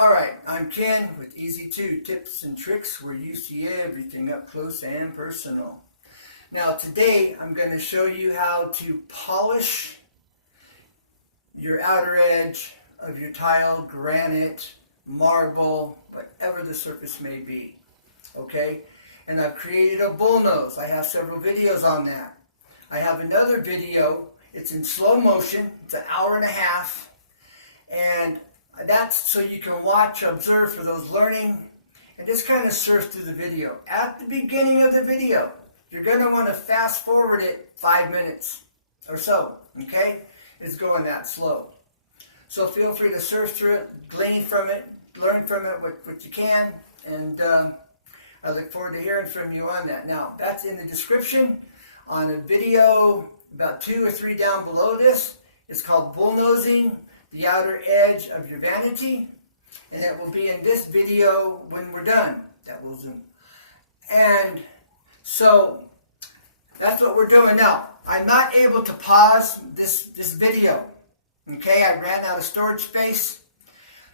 Alright, I'm Ken with Easy2 Tips and Tricks where you see everything up close and personal. Now today I'm going to show you how to polish your outer edge of your tile, granite, marble, whatever the surface may be. Okay? And I've created a bullnose. I have several videos on that. I have another video. It's in slow motion. It's an hour and a half. And that's so you can watch, observe for those learning, and just kind of surf through the video. At the beginning of the video, you're going to want to fast forward it 5 minutes or so, okay? It's going that slow. So feel free to surf through it, glean from it, learn from it what you can, and I look forward to hearing from you on that. Now, that's in the description on a video about 2 or 3 down below this. It's called bullnosing the outer edge of your vanity, and it will be in this video when we're done. That will zoom. And so that's what we're doing now. I'm not able to pause this video. Okay, I ran out of storage space,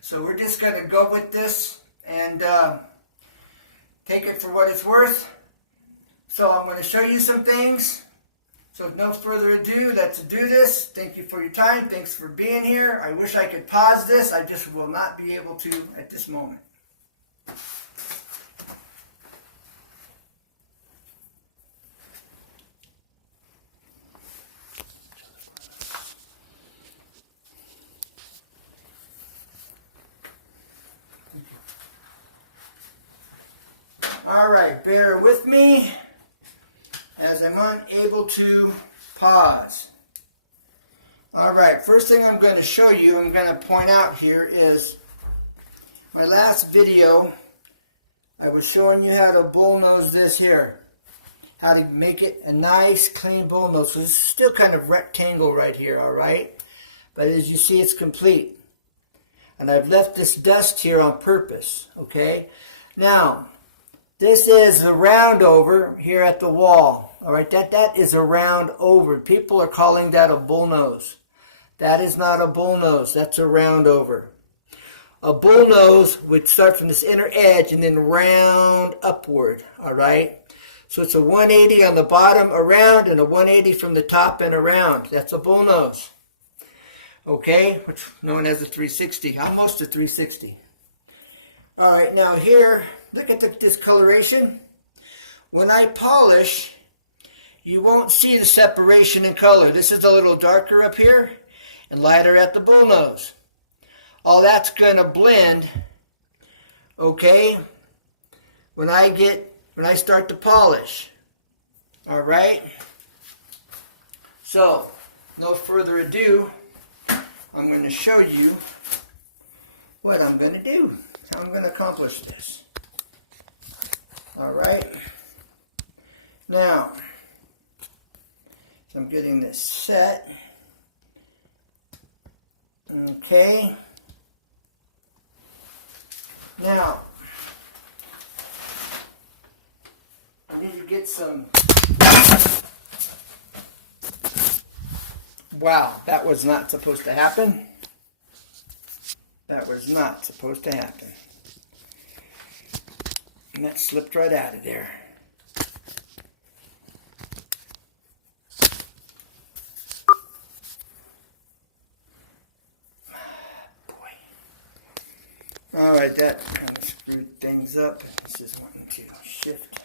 so we're just going to go with this and take it for what it's worth. So I'm going to show you some things. So with no further ado, let's do this. Thank you for your time. Thanks for being here. I wish I could pause this. I just will not be able to at this moment. All right, bear with me as I'm unable to pause. Alright, first thing I'm going to show you, I'm going to point out here is my last video, I was showing you how to bullnose this here. How to make it a nice clean bullnose. So it's still kind of rectangle right here, alright? But as you see, it's complete. And I've left this dust here on purpose, okay? Now, this is the round over here at the wall. All right, that is a round over. People are calling that a bullnose. That is not a bullnose. That's a round over. A bullnose would start from this inner edge and then round upward. All right. So it's a 180 on the bottom around and a 180 from the top and around. That's a bullnose. Okay, which is known as a 360. Almost a 360. All right, now here, look at the discoloration. When I polish, you won't see the separation in color. This is a little darker up here and lighter at the bullnose. All that's going to blend, okay, when I start to polish. All right? So, no further ado, I'm going to show you what I'm going to do, how I'm going to accomplish this. All right? Now, I'm getting this set. Okay. Now, I need to get some. Wow, that was not supposed to happen. That was not supposed to happen. And that slipped right out of there. Alright, that kind of screwed things up. This is wanting to shift.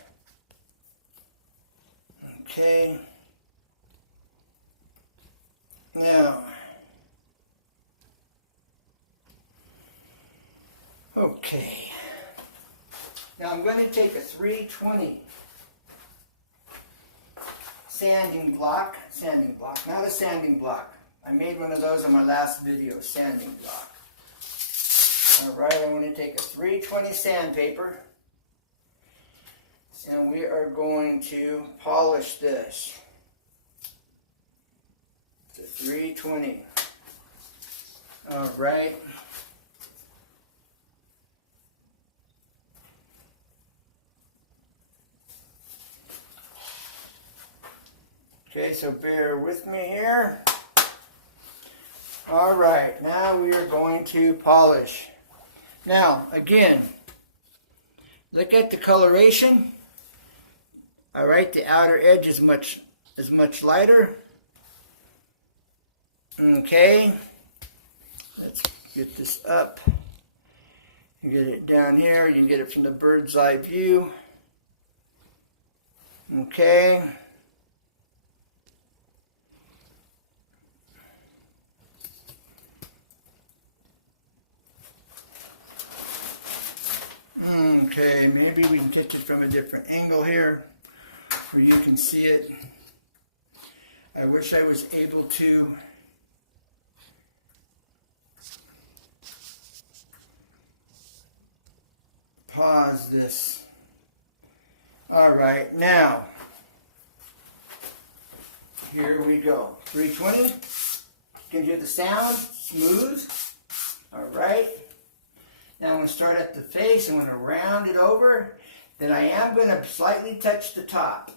Okay. Now. Okay. Now I'm going to take a 320 sanding block, not a sanding block. I made one of those on my last video, sanding block. Alright, I'm going to take a 320 sandpaper and we are going to polish this. It's a 320. Alright. Okay, so bear with me here. Alright, now we are going to polish. Now, again, look at the coloration. All right, the outer edge is much lighter. Okay, let's get this up. You get it down here. You can get it from the bird's eye view. Okay. Okay, maybe we can take it from a different angle here where you can see it. I wish I was able to pause this. All right, now, here we go. 320. You can hear the sound, smooth. All right. Now I'm going to start at the face. I'm going to round it over. Then I am going to slightly touch the top.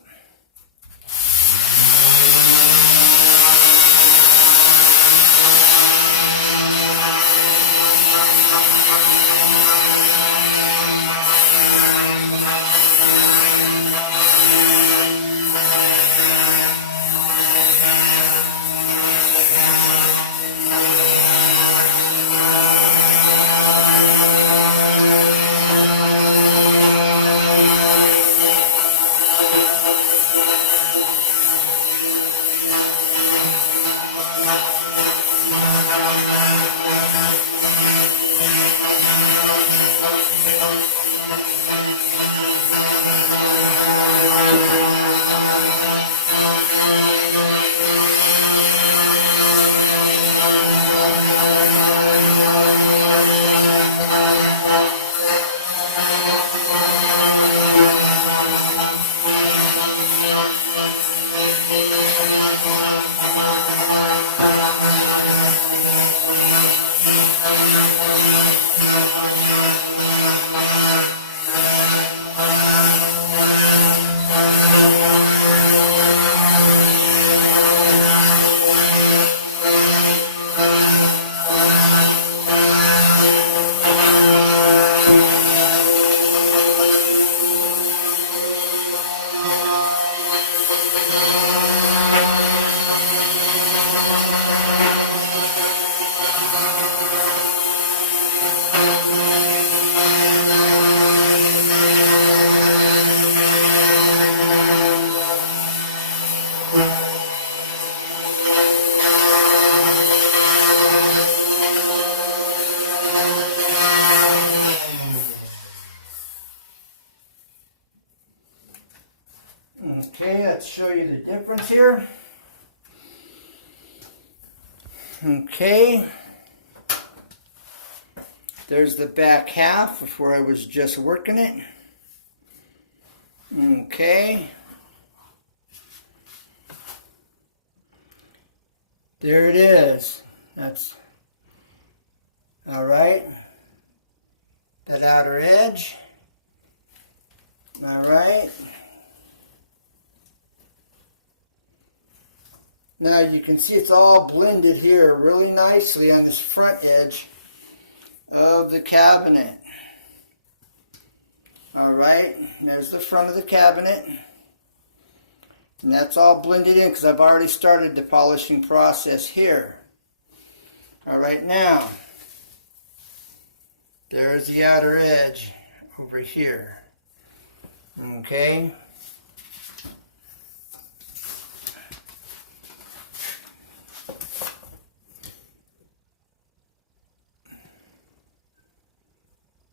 Okay, let's show you the difference here. Okay, there's the back half of where I was just working it. Okay, there it is. That's all right. That outer edge. All right. Now you can see it's all blended here really nicely on this front edge of the cabinet. All right, there's the front of the cabinet. And that's all blended in because I've already started the polishing process here. All right, now, there's the outer edge over here. Okay.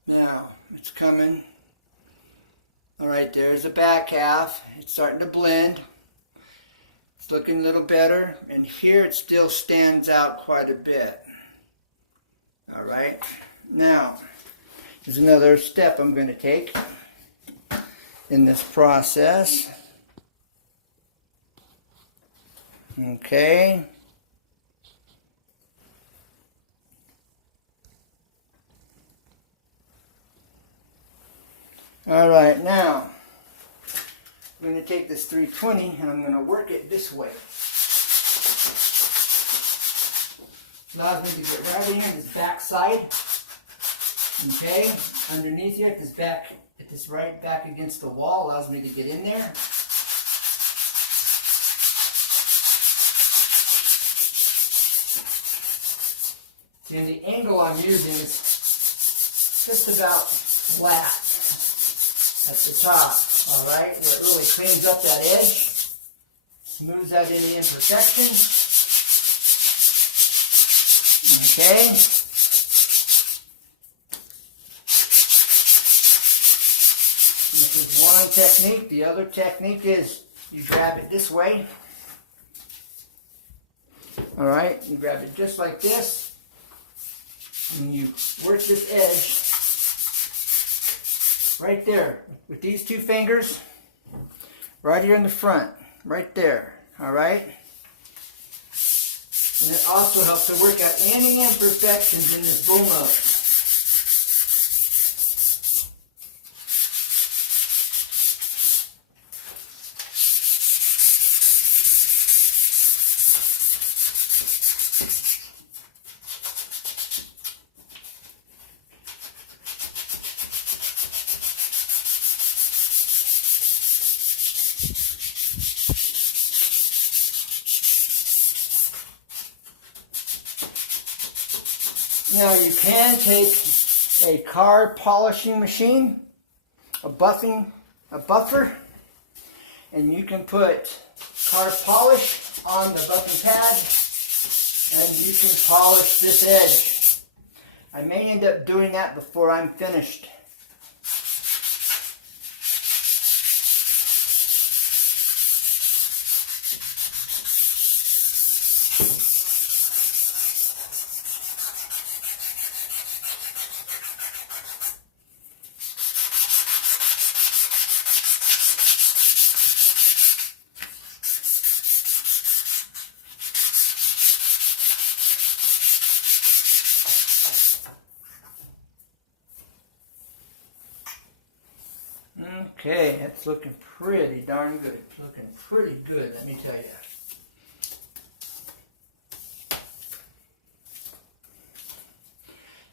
Now, it's coming. All right, there's the back half. It's starting to blend. It's looking a little better. And here it still stands out quite a bit. All right. Now, there's another step I'm going to take in this process. Okay. All right, now I'm going to take this 320 and I'm going to work it this way. Allows me to get right in here, this back side. Okay, underneath here, if it's right back against the wall, allows me to get in there. And the angle I'm using is just about flat at the top, all right, where it really cleans up that edge, smooths out any imperfection. Okay. This is one technique. The other technique is you grab it this way. All right, you grab it just like this. And you work this edge right there with these two fingers, right here in the front, right there, all right? And it also helps to work out any imperfections in this bull nose. Now you can take a car polishing machine, a buffer, and you can put car polish on the buffing pad and you can polish this edge. I may end up doing that before I'm finished. Okay, that's looking pretty darn good. It's looking pretty good, let me tell you.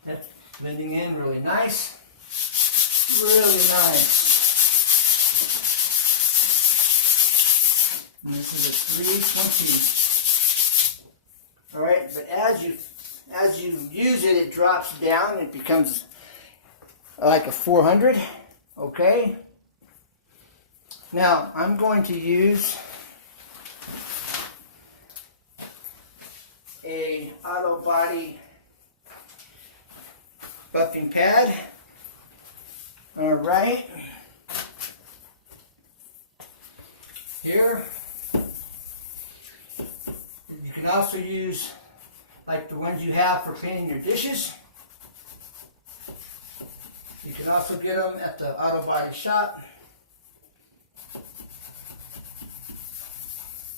That's blending in really nice. Really nice. And this is a 320. Alright, but as you use it, it drops down. It becomes like a 400. Okay. Now, I'm going to use a auto body buffing pad. All right. Here. You can also use like the ones you have for cleaning your dishes. You can also get them at the auto body shop.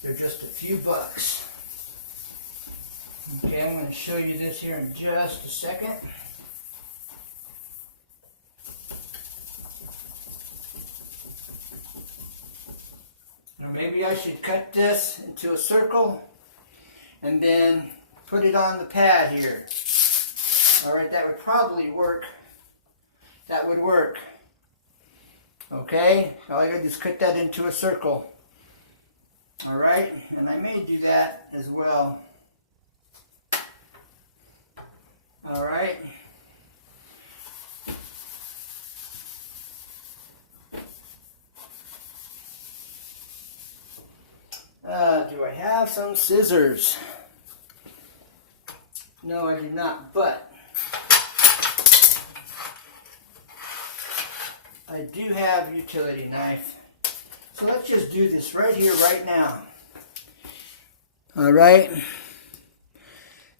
They're just a few bucks. Okay, I'm going to show you this here in just a second. Or maybe I should cut this into a circle and then put it on the pad here. Alright, that would probably work. That would work. Okay, all I gotta do is cut that into a circle. Alright, and I may do that as well. Alright. Do I have some scissors? No, I do not, but I do have a utility knife. So let's just do this right here, right now. All right.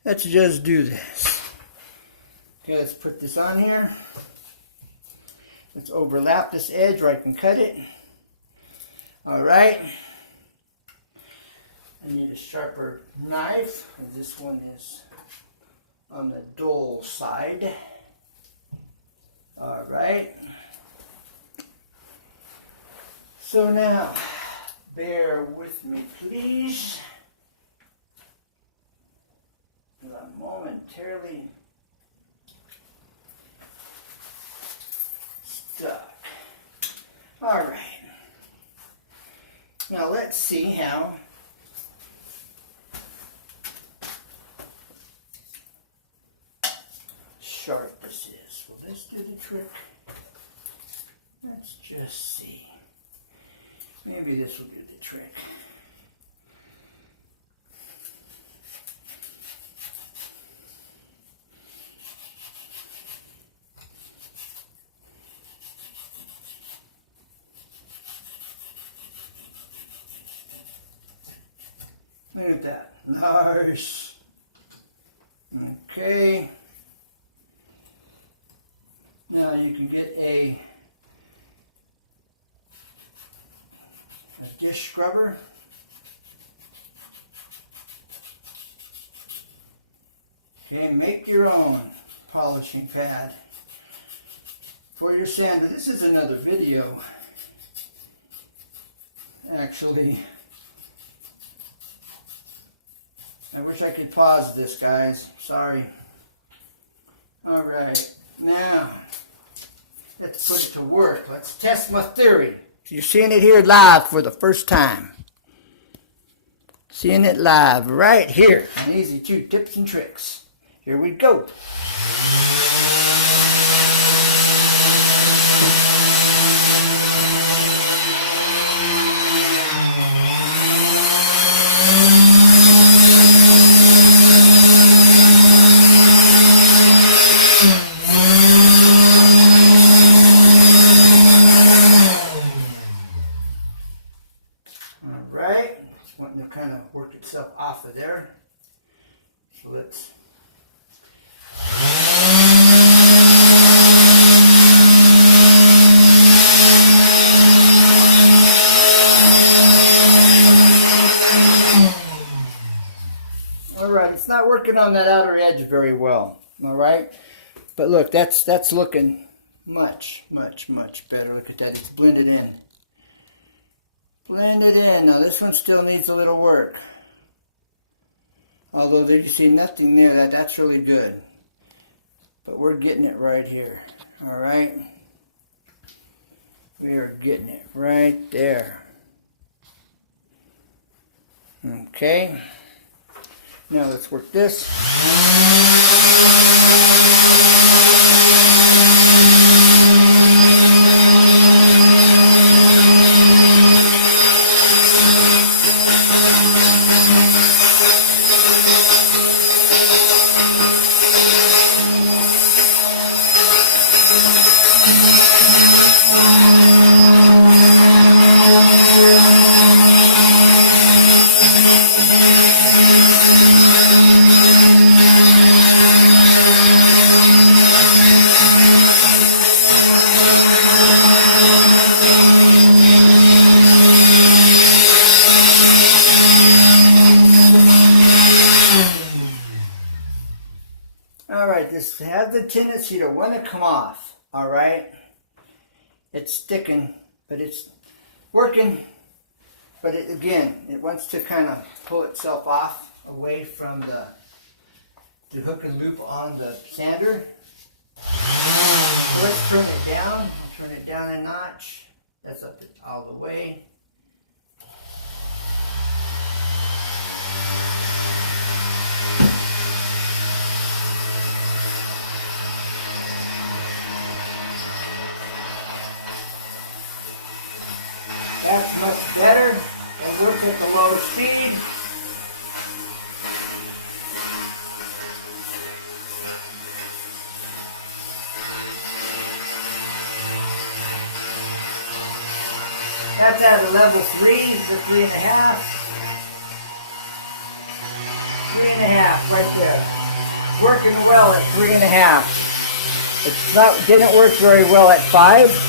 Let's just do this. Okay, let's put this on here. Let's overlap this edge where I can cut it. All right. I need a sharper knife. And this one is on the dull side. All right. So now, bear with me, please. I'm momentarily stuck. All right. Now let's see how sharp this is. Will this do the trick? Let's just see. Maybe this will do the trick. Look at that. Nice. Okay. Now you can get a dish scrubber. Okay, make your own polishing pad for your sander. This is another video, actually. I wish I could pause this, guys. Sorry. All right, now let's put it to work. Let's test my theory. You're seeing it here live for the first time. Seeing it live right here on Easy 2 Tips and Tricks. Here we go. Wanting to kind of work itself off of there. So let's Alright, it's not working on that outer edge very well. Alright? But look, that's looking much better. Look at that, it's blended in. Blend it in. Now this one still needs a little work. Although there you see nothing there, that's really good. But we're getting it right here. Alright? We are getting it right there. Okay. Now let's work this. Alright, this has the tendency to want to come off. Alright? It's sticking, but it's working. But again, it wants to kind of pull itself off away from the hook and loop on the sander. So let's turn it down. I'll turn it down a notch. That's up all the way. That's much better. It works at the low speed. That's at a level 3 for 3.5. 3.5 right there. Working well at 3.5. It's didn't work very well at 5.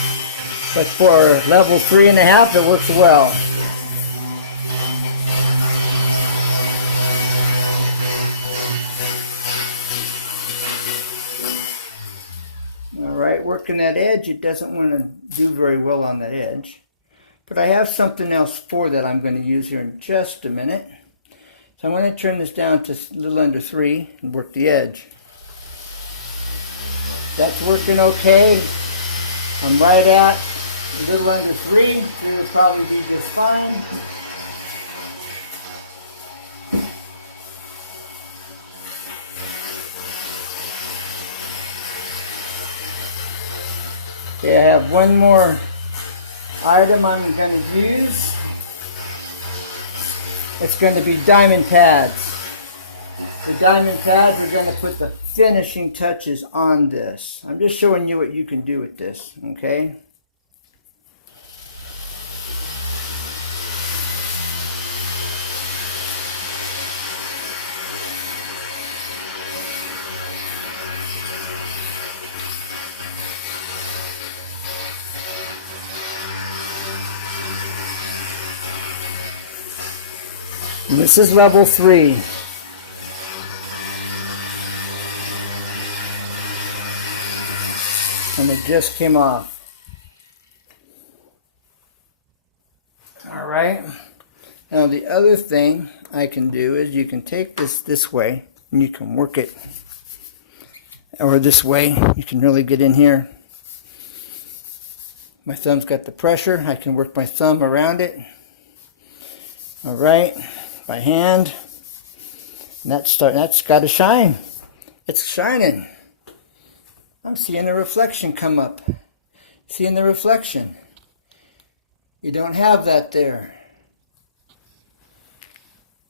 But for level 3.5, it works well. Alright, working that edge, it doesn't want to do very well on that edge. But I have something else for that I'm going to use here in just a minute. So I'm going to turn this down to a little under 3 and work the edge. That's working okay. I'm right at a little under 3. It'll probably be just fine. Okay, I have one more item I'm going to use. It's going to be diamond pads. The diamond pads are going to put the finishing touches on this. I'm just showing you what you can do with this, okay? And this is level 3. And it just came off. All right. Now the other thing I can do is you can take this way and you can work it. Or this way, you can really get in here. My thumb's got the pressure. I can work my thumb around it. All right. By hand, and that's got to shine. It's shining. I'm seeing the reflection come up. Seeing the reflection. You don't have that there.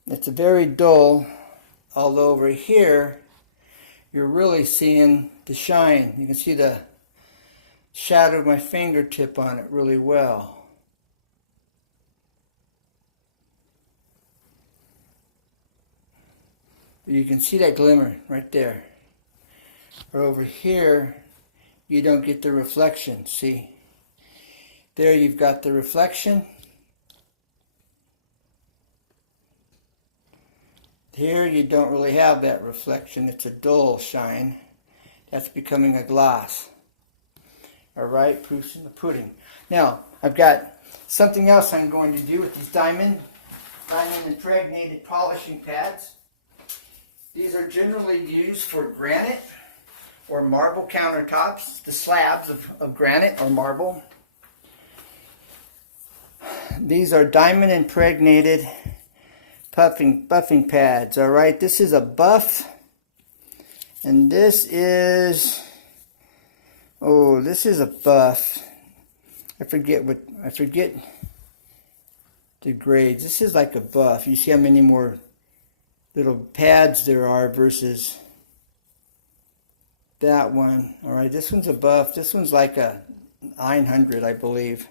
It's very dull, although over here you're really seeing the shine. You can see the shadow of my fingertip on it really well. You can see that glimmer right there. But over here, you don't get the reflection. See? There you've got the reflection. Here you don't really have that reflection. It's a dull shine. That's becoming a gloss. Alright, proof's in the pudding. Now, I've got something else I'm going to do with these diamond impregnated polishing pads. These are generally used for granite or marble countertops, the slabs of granite or marble. These are diamond impregnated buffing pads. All right, this is a buff, and this is a buff. I forget the grades. This is like a buff. You see how many more little pads there are versus that one. All right, this one's a buff. This one's like a 900, I believe.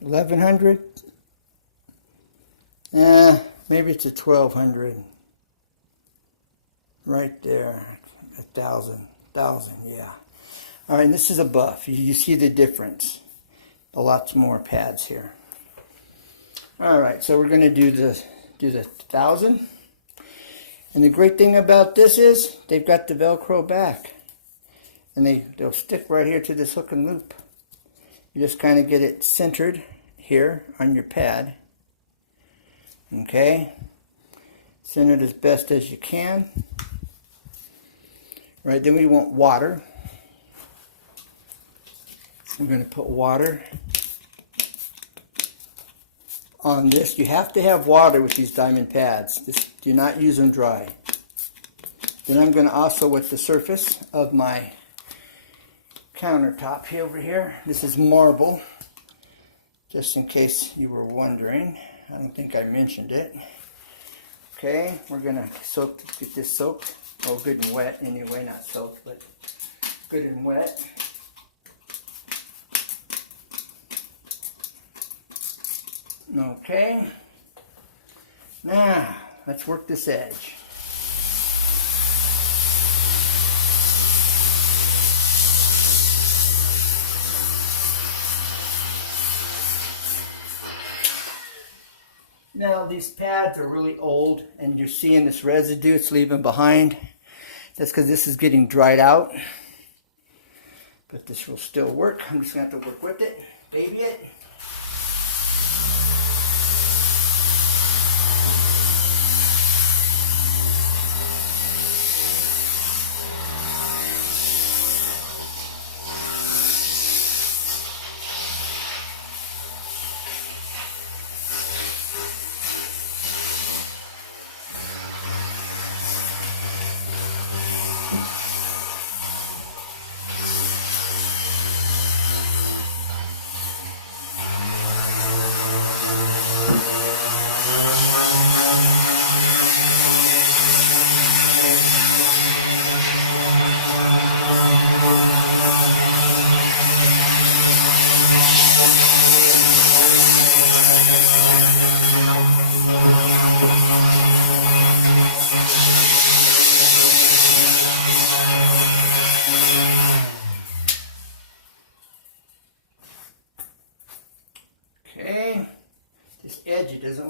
1100? Maybe it's a 1200. Right there. 1000, yeah. All right, and this is a buff. You see the difference. A lot more pads here. All right, so we're going to do the 1000. And the great thing about this is they've got the Velcro back. And they'll stick right here to this hook and loop. You just kind of get it centered here on your pad. Okay? Centered as best as you can. Right, then we want water. We're going to put water on this. You have to have water with these diamond pads. Do not use them dry. Then I'm going to also wet the surface of my countertop here over here. This is marble, just in case you were wondering. I don't think I mentioned it. Okay, we're going to get this soaked. Oh, good and wet anyway, not soaked, but good and wet. Okay, now let's work this edge. Now these pads are really old and you're seeing this residue it's leaving behind. That's because this is getting dried out. But this will still work. I'm just going to have to work with it, baby it.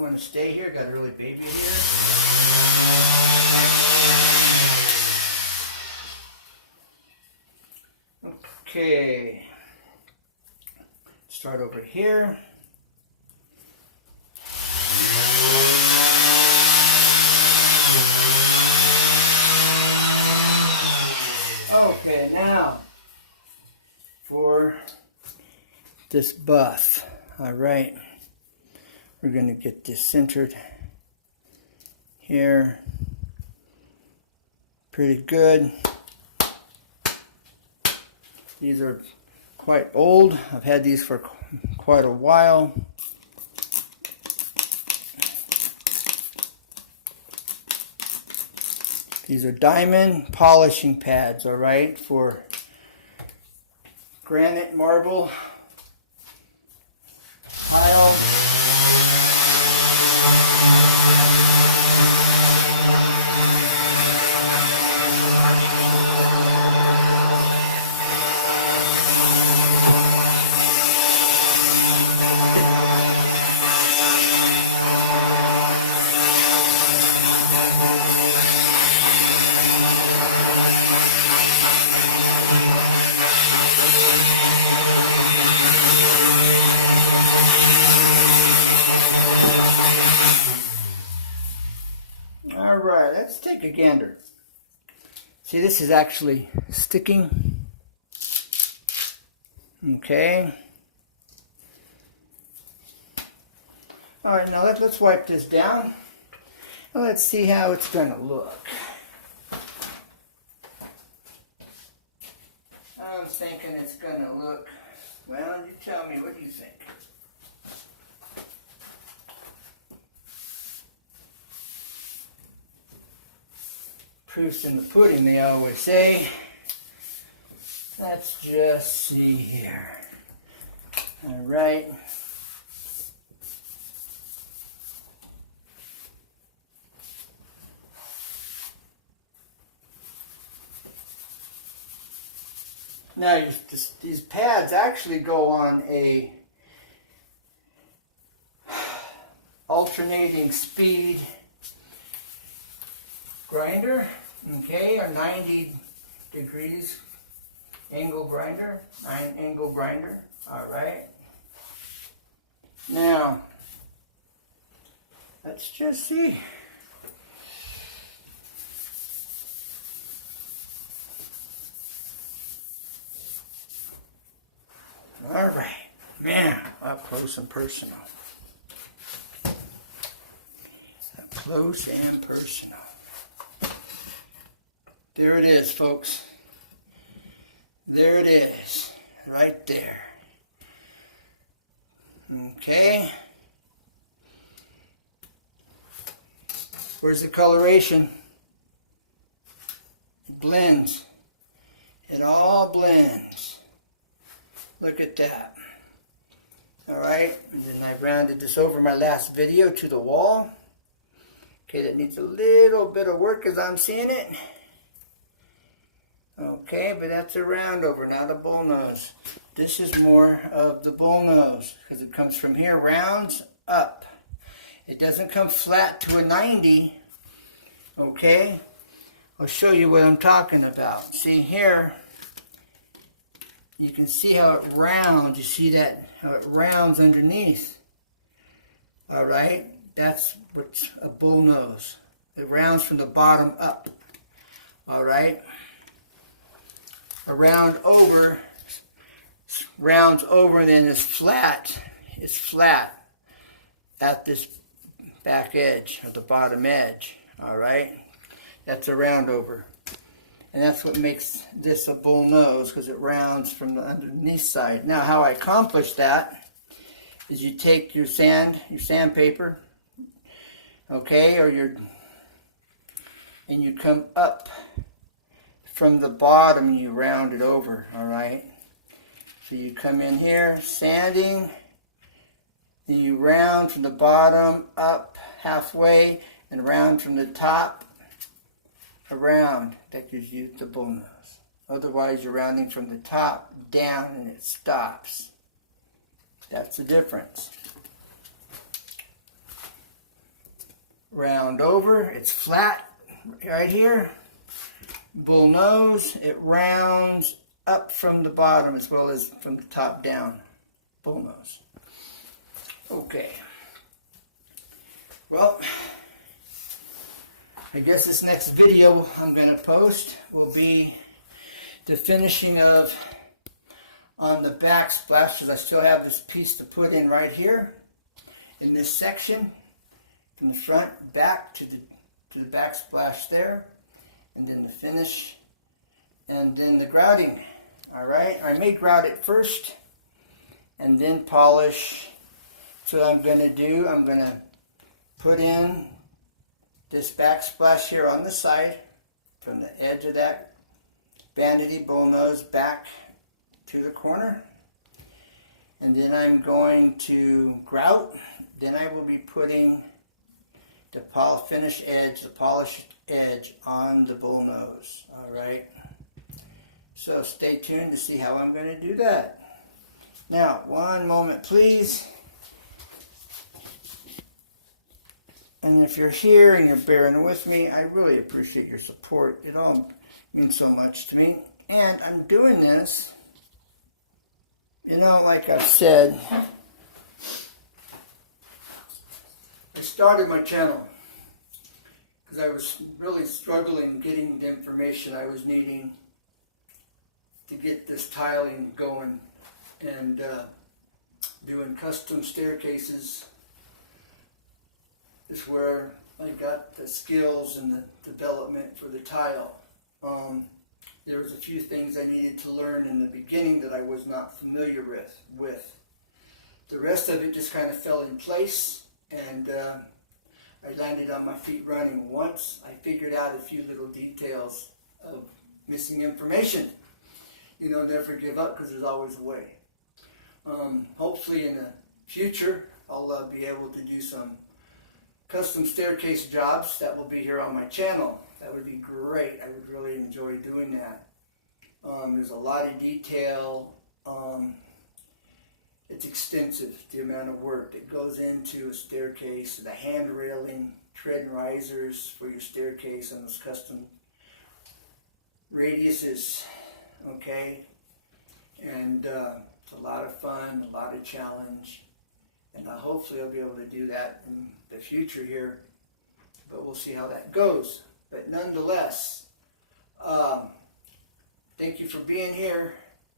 want to stay here. Got a really baby here. Okay. Start over here. Okay, now for this buff. All right, we're going to get this centered here. Pretty good. These are quite old. I've had these for quite a while. These are diamond polishing pads, all right, for granite, marble, tile. All right, let's take a gander. See, this is actually sticking. Okay. All right, now let's wipe this down. And let's see how it's going to look. I'm thinking it's going to look, well, you tell me, what do you think? Proof's in the pudding, they always say. Let's just see here. All right. Now, these pads actually go on a alternating speed grinder, okay, or 90 degrees angle grinder, 9-angle grinder, all right. Now, let's just see. All right, man, up close and personal. Up close and personal. There it is, folks. There it is, right there. Okay. Where's the coloration? It blends. It all blends. Look at that. All right, and then I rounded this over my last video to the wall. Okay, that needs a little bit of work as I'm seeing it. Okay, but that's a round over, not a bull nose. This is more of the bull nose because it comes from here, rounds up. It doesn't come flat to a 90. Okay, I'll show you what I'm talking about. See here, you can see how it rounds. You see that, how it rounds underneath. All right, that's what's a bull nose. It rounds from the bottom up. All right. A round over, rounds over, and then it's flat. It's flat at this back edge, or the bottom edge. All right, that's a round over, and that's what makes this a bull nose, because it rounds from the underneath side. Now, how I accomplish that is you take your sandpaper, okay, and you come up from the bottom, you round it over, all right? So you come in here, sanding, then you round from the bottom up halfway, and round from the top around. That gives you the bull nose. Otherwise, you're rounding from the top down, and it stops. That's the difference. round over. It's flat right here. Bull nose, it rounds up from the bottom as well as from the top down. Bull nose. Okay. Well, I guess this next video I'm going to post will be the finishing of on the backsplash, because I still have this piece to put in right here in this section from the front back to the backsplash there, and then the finish, and then the grouting. All right, I may grout it first and then polish. So what I'm going to do, I'm going to put in this backsplash here on the side from the edge of that vanity bullnose back to the corner, and then I'm going to grout. Then I will be putting the finished edge, the polished edge on the bullnose. All right, so stay tuned to see how I'm going to do that. Now, one moment please. And if you're here and you're bearing with me, I really appreciate your support. It all means so much to me. And I'm doing this, you know, like I've said, I started my channel because I was really struggling getting the information I was needing to get this tiling going and doing custom staircases is where I got the skills and the development for the tile. There was a few things I needed to learn in the beginning that I was not familiar with. The rest of it just kind of fell in place, and I landed on my feet running once I figured out a few little details of missing information. You know, never give up because there's always a way. Hopefully in the future I'll be able to do some custom staircase jobs that will be here on my channel. That would be great. I would really enjoy doing that. There's a lot of detail. It's extensive, the amount of work that goes into a staircase, the hand railing, tread and risers for your staircase, and those custom radiuses, okay? And it's a lot of fun, a lot of challenge, and hopefully I'll be able to do that in the future here, but we'll see how that goes. But nonetheless, thank you for being here.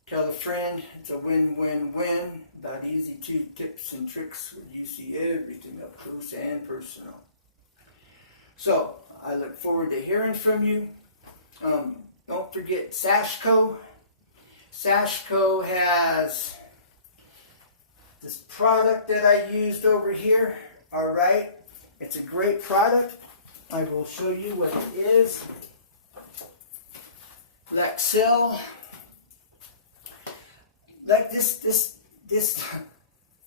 Tell a friend. It's a win-win-win. About easy 2 tips and tricks where you see everything up close and personal. So I look forward to hearing from you. Don't forget Sashco. Sashco has this product that I used over here. All right, it's a great product. I will show you what it is. Lexel. Like this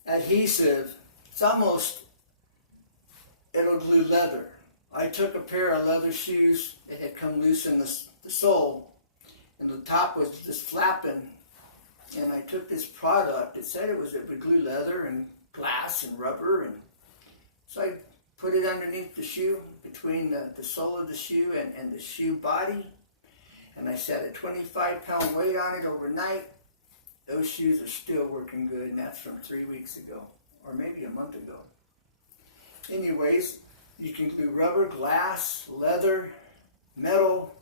adhesive, it's almost, it'll glue leather. I took a pair of leather shoes that had come loose in the sole, and the top was just flapping, and I took this product. It said it would glue leather and glass and rubber, and so I put it underneath the shoe, between the sole of the shoe and the shoe body, and I set a 25-pound weight on it overnight. Those shoes are still working good, and that's from 3 weeks ago, or maybe a month ago. Anyways, you can glue rubber, glass, leather, metal,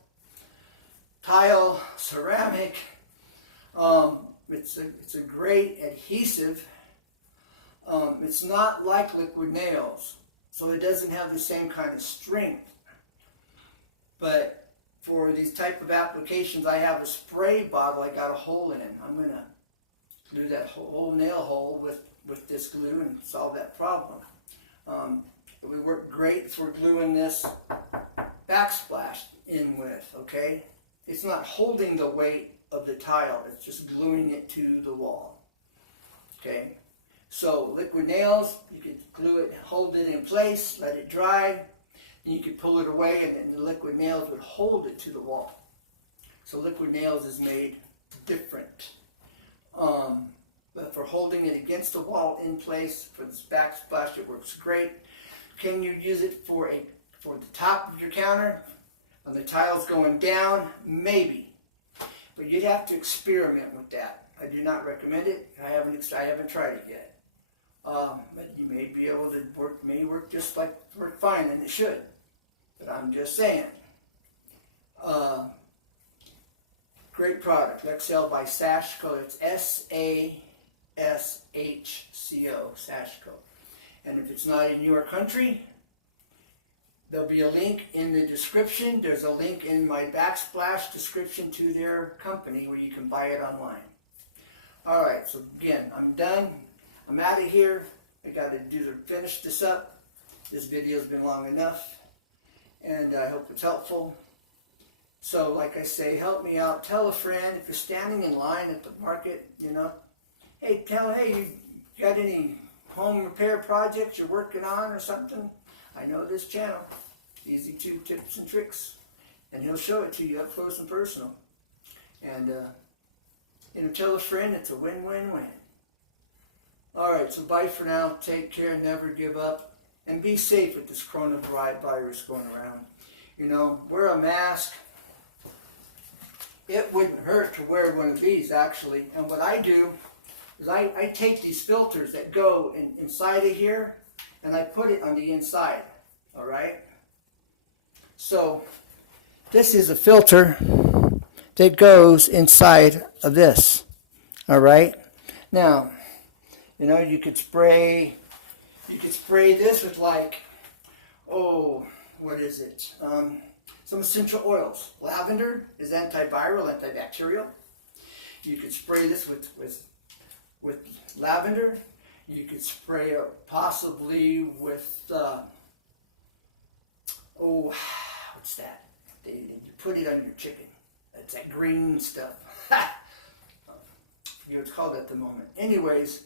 tile, ceramic. It's a great adhesive. It's not like liquid nails, so it doesn't have the same kind of strength. But for these type of applications, I have a spray bottle I got a hole in. I'm going to glue that whole nail hole with this glue and solve that problem. It would work great for gluing this backsplash in with, okay? It's not holding the weight of the tile, it's just gluing it to the wall, okay? So liquid nails, you could glue it, hold it in place, let it dry, and you could pull it away, and then the liquid nails would hold it to the wall. So liquid nails is made different. But for holding it against the wall in place, for this backsplash, it works great. Can you use it for the top of your counter? On the tiles going down? Maybe. But you'd have to experiment with that. I do not recommend it. I haven't tried it yet. But you may be able to work just like work fine, and it should. But I'm just saying. Great product. Lexel by Sashco. It's SASHCO. Sashco. And if it's not in your country, there'll be a link in the description. There's a link in my backsplash description to their company where you can buy it online. Alright, so again, I'm done. I'm out of here. I got to finish this up. This video's been long enough. And I hope it's helpful. So like I say, help me out. Tell a friend. If you're standing in line at the market, you know, hey, you got any home repair projects you're working on or something? I know this channel, Easy 2 Tips and Tricks, and he'll show it to you up close and personal. And you know, tell a friend. It's a win-win-win. All right, so bye for now. Take care. Never give up, and be safe with this coronavirus going around. You know, wear a mask. It wouldn't hurt to wear one of these actually. And what I do is I take these filters that go inside of here, and I put it on the inside, all right? So this is a filter that goes inside of this, all right? Now, you know, you could spray this with like, oh, what is it? Some essential oils. Lavender is antiviral, antibacterial. You could spray this with lavender. You could spray it possibly with, what's that? You put it on your chicken. It's that green stuff. I forget what it's called at the moment. Anyways,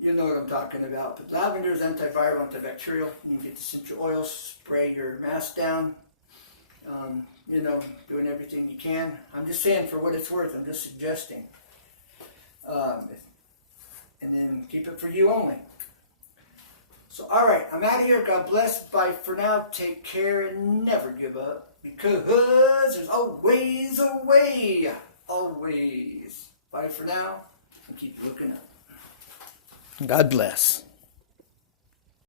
you know what I'm talking about. But lavender is antiviral, antibacterial. You can get the essential oils, spray your mask down. You know, doing everything you can. I'm just saying for what it's worth. I'm just suggesting. And then keep it for you only. So, alright, I'm out of here. God bless. Bye for now. Take care and never give up. Because there's always a way. Always. Bye for now. And keep looking up. God bless.